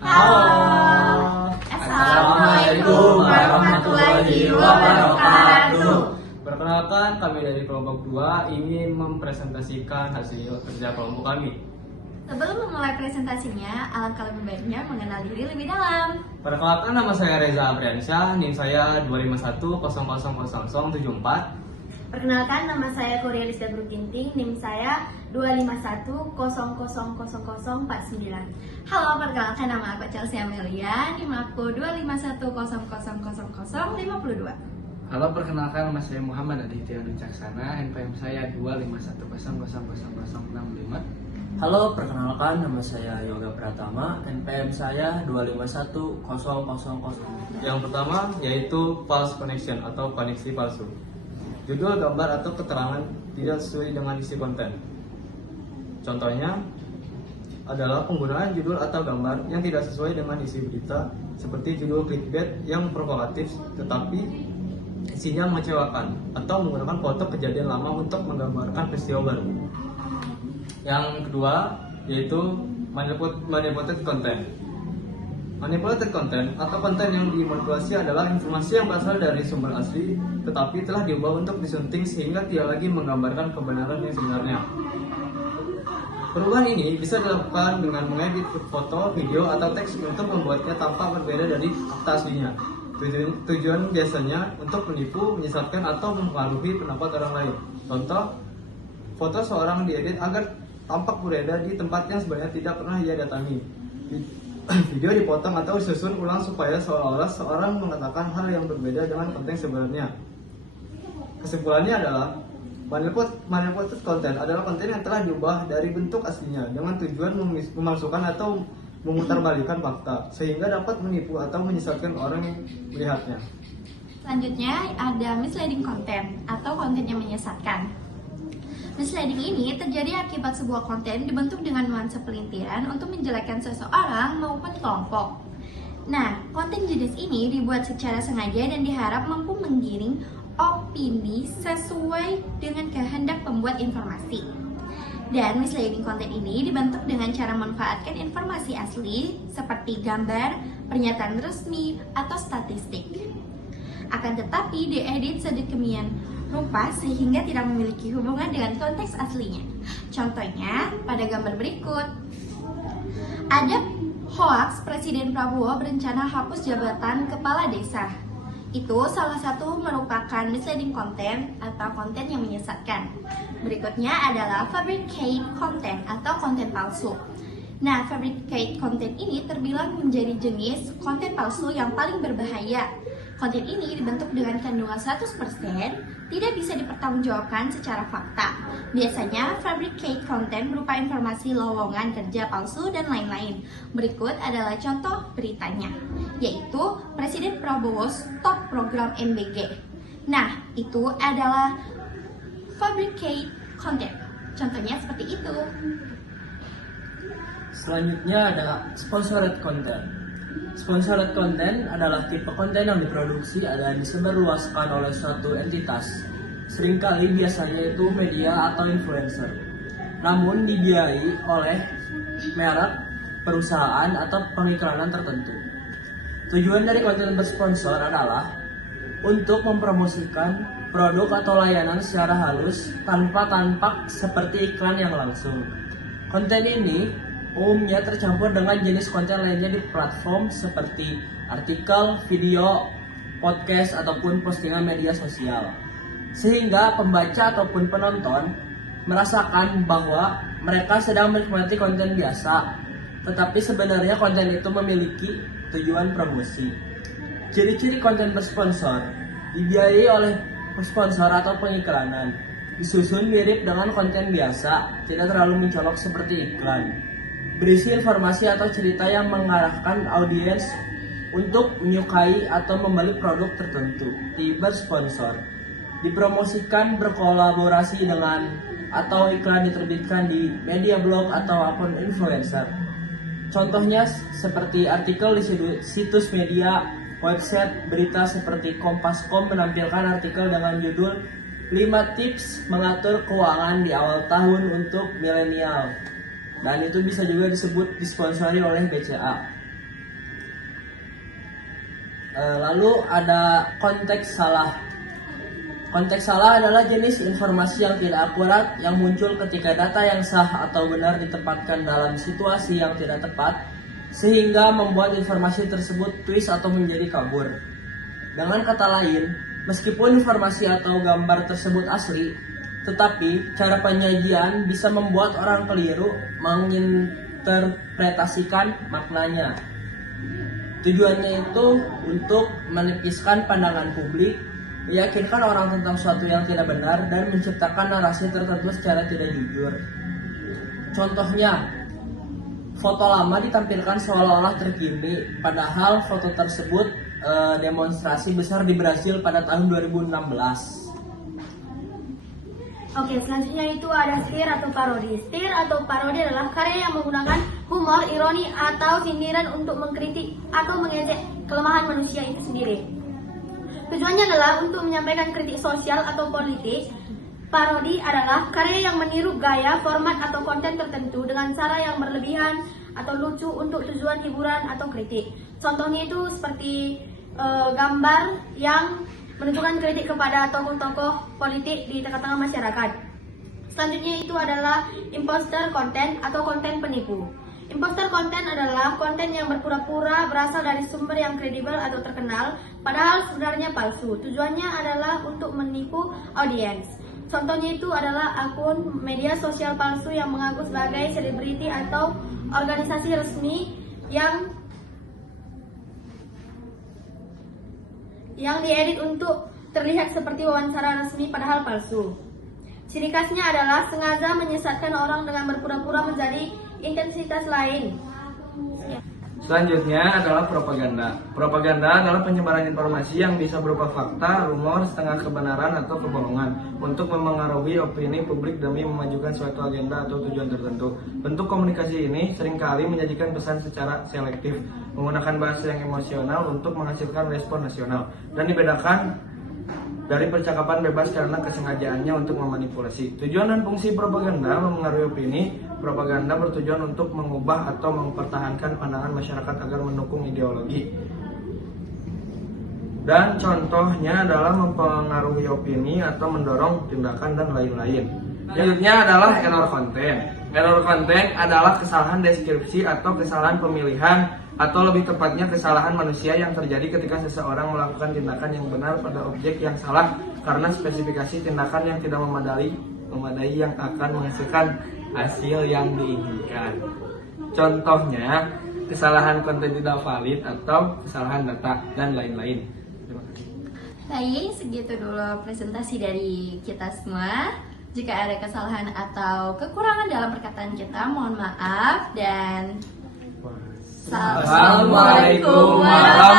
Halo. Assalamualaikum warahmatullahi wabarakatuh. Perkenalkan, kami dari kelompok 2 ingin mempresentasikan hasil kerja kelompok kami. Sebelum memulai presentasinya, alangkah lebih baiknya mengenal diri lebih dalam. Perkenalkan, nama saya Reza Apriansyah, NIM saya 251000074. Perkenalkan, nama saya Korea Lisda Bruginting, NIM saya 251000049. Halo, perkenalkan nama aku Chelsea Amelia, NIM aku 251000052. Halo, perkenalkan nama saya Muhammad Aditya Wicaksana, NPM saya 251000065. Halo, perkenalkan nama saya Yoga Pratama, NPM saya 2510000. Yang pertama yaitu false connection atau koneksi palsu. Judul, gambar, atau keterangan tidak sesuai dengan isi konten. Contohnya adalah penggunaan judul atau gambar yang tidak sesuai dengan isi berita, seperti judul clickbait yang provokatif tetapi isinya mengecewakan, atau menggunakan foto kejadian lama untuk menggambarkan peristiwa baru. Yang kedua yaitu manipulated content. Manipulated content atau konten yang dimanipulasi adalah informasi yang berasal dari sumber asli tetapi telah diubah untuk disunting sehingga tidak lagi menggambarkan kebenaran yang sebenarnya. Perubahan ini bisa dilakukan dengan mengedit foto, video, atau teks untuk membuatnya tampak berbeda dari fakta aslinya. Tujuan biasanya untuk menipu, menyesatkan, atau mempengaruhi pendapat orang lain. Contoh, foto seorang diedit agar tampak berbeda di tempat yang sebenarnya tidak pernah ia datangi. Video dipotong atau disusun ulang supaya seolah-olah seorang mengatakan hal yang berbeda dengan konten sebenarnya. Kesimpulannya adalah manipulated content adalah konten yang telah diubah dari bentuk aslinya dengan tujuan memalsukan atau memutarbalikkan fakta sehingga dapat menipu atau menyesatkan orang yang melihatnya. Selanjutnya ada misleading content atau konten yang menyesatkan. Misleading ini terjadi akibat sebuah konten dibentuk dengan nuansa pelintiran untuk menjelekkan seseorang maupun kelompok. Nah, konten jenis ini dibuat secara sengaja dan diharap mampu menggiring opini sesuai dengan kehendak pembuat informasi. Dan misleading konten ini dibentuk dengan cara memanfaatkan informasi asli seperti gambar, pernyataan resmi, atau statistik. Akan tetapi diedit sedemikian rupa sehingga tidak memiliki hubungan dengan konteks aslinya. Contohnya pada gambar berikut. Ada hoaks Presiden Prabowo berencana hapus jabatan kepala desa. Itu salah satu merupakan misleading content atau konten yang menyesatkan. Berikutnya adalah fabricate content atau konten palsu. Nah, fabricate content ini terbilang menjadi jenis konten palsu yang paling berbahaya. Konten ini dibentuk dengan kandungan 100%, tidak bisa dipertanggungjawabkan secara fakta. Biasanya, fabricate content berupa informasi lowongan kerja palsu dan lain-lain. Berikut adalah contoh beritanya, yaitu Presiden Prabowo stop program MBG. Nah, itu adalah fabricate content. Contohnya seperti itu. Selanjutnya ada sponsored content. Sponsored content adalah tipe konten yang diproduksi dan disebarluaskan oleh suatu entitas. Seringkali biasanya itu media atau influencer. Namun dibiayai oleh merek, perusahaan, atau pengiklanan tertentu. Tujuan dari konten bersponsor adalah untuk mempromosikan produk atau layanan secara halus tanpa tampak seperti iklan yang langsung. Konten ini umumnya tercampur dengan jenis konten lainnya di platform seperti artikel, video, podcast, ataupun postingan media sosial. Sehingga pembaca ataupun penonton merasakan bahwa mereka sedang menikmati konten biasa, tetapi sebenarnya konten itu memiliki tujuan promosi. Ciri-ciri konten bersponsor dibiayai oleh sponsor atau pengiklanan, disusun mirip dengan konten biasa, tidak terlalu mencolok seperti iklan. Berisi informasi atau cerita yang mengarahkan audiens untuk menyukai atau membeli produk tertentu. Bersponsor dipromosikan berkolaborasi dengan atau iklan diterbitkan di media blog atau akun influencer. Contohnya seperti artikel di situs media, website berita seperti Kompas.com menampilkan artikel dengan judul 5 tips mengatur keuangan di awal tahun untuk milenial. Dan itu bisa juga disebut disponsori oleh BCA. Lalu ada konteks salah. Konteks salah adalah jenis informasi yang tidak akurat yang muncul ketika data yang sah atau benar ditempatkan dalam situasi yang tidak tepat, sehingga membuat informasi tersebut twist atau menjadi kabur. Dengan kata lain, meskipun informasi atau gambar tersebut asli, tetapi cara penyajian bisa membuat orang keliru menginterpretasikan maknanya. Tujuannya itu untuk menipiskan pandangan publik, meyakinkan orang tentang sesuatu yang tidak benar, dan menciptakan narasi tertentu secara tidak jujur. Contohnya, foto lama ditampilkan seolah-olah terkini, padahal foto tersebut demonstrasi besar di Brasil pada tahun 2016. Oke, selanjutnya itu ada stir atau parodi. Stir atau parodi adalah karya yang menggunakan humor, ironi, atau sindiran untuk mengkritik atau mengejek kelemahan manusia itu sendiri. Tujuannya adalah untuk menyampaikan kritik sosial atau politik. Parodi adalah karya yang meniru gaya, format, atau konten tertentu dengan cara yang berlebihan atau lucu untuk tujuan hiburan atau kritik. Contohnya itu seperti gambar yang menunjukkan kritik kepada tokoh-tokoh politik di tengah-tengah masyarakat. Selanjutnya itu adalah imposter content atau konten penipu. Imposter content adalah konten yang berpura-pura berasal dari sumber yang kredibel atau terkenal, padahal sebenarnya palsu. Tujuannya adalah untuk menipu audiens. Contohnya itu adalah akun media sosial palsu yang mengaku sebagai selebriti atau organisasi resmi yang diedit untuk terlihat seperti wawancara resmi padahal palsu. Ciri khasnya adalah sengaja menyesatkan orang dengan berpura-pura menjadi intensitas lain. Selanjutnya adalah propaganda. Propaganda adalah penyebaran informasi yang bisa berupa fakta, rumor, setengah kebenaran, atau kebohongan untuk memengaruhi opini publik demi memajukan suatu agenda atau tujuan tertentu. Bentuk komunikasi ini seringkali menyajikan pesan secara selektif, menggunakan bahasa yang emosional untuk menghasilkan respon nasional, dan dibedakan dari percakapan bebas karena kesengajaannya untuk memanipulasi. Tujuan dan fungsi propaganda memengaruhi opini. Propaganda bertujuan untuk mengubah atau mempertahankan pandangan masyarakat agar mendukung ideologi. Dan contohnya adalah mempengaruhi opini atau mendorong tindakan dan lain-lain. Selanjutnya adalah error content. Error content adalah kesalahan deskripsi atau kesalahan pemilihan, atau lebih tepatnya kesalahan manusia yang terjadi ketika seseorang melakukan tindakan yang benar pada objek yang salah karena spesifikasi tindakan yang tidak memadai yang akan menghasilkan hasil yang diinginkan. Contohnya, kesalahan konten tidak valid atau kesalahan data dan lain-lain. Terima kasih. Baik, segitu dulu presentasi dari kita semua. Jika ada kesalahan atau kekurangan dalam perkataan kita, mohon maaf dan Assalamualaikum warahmatullahi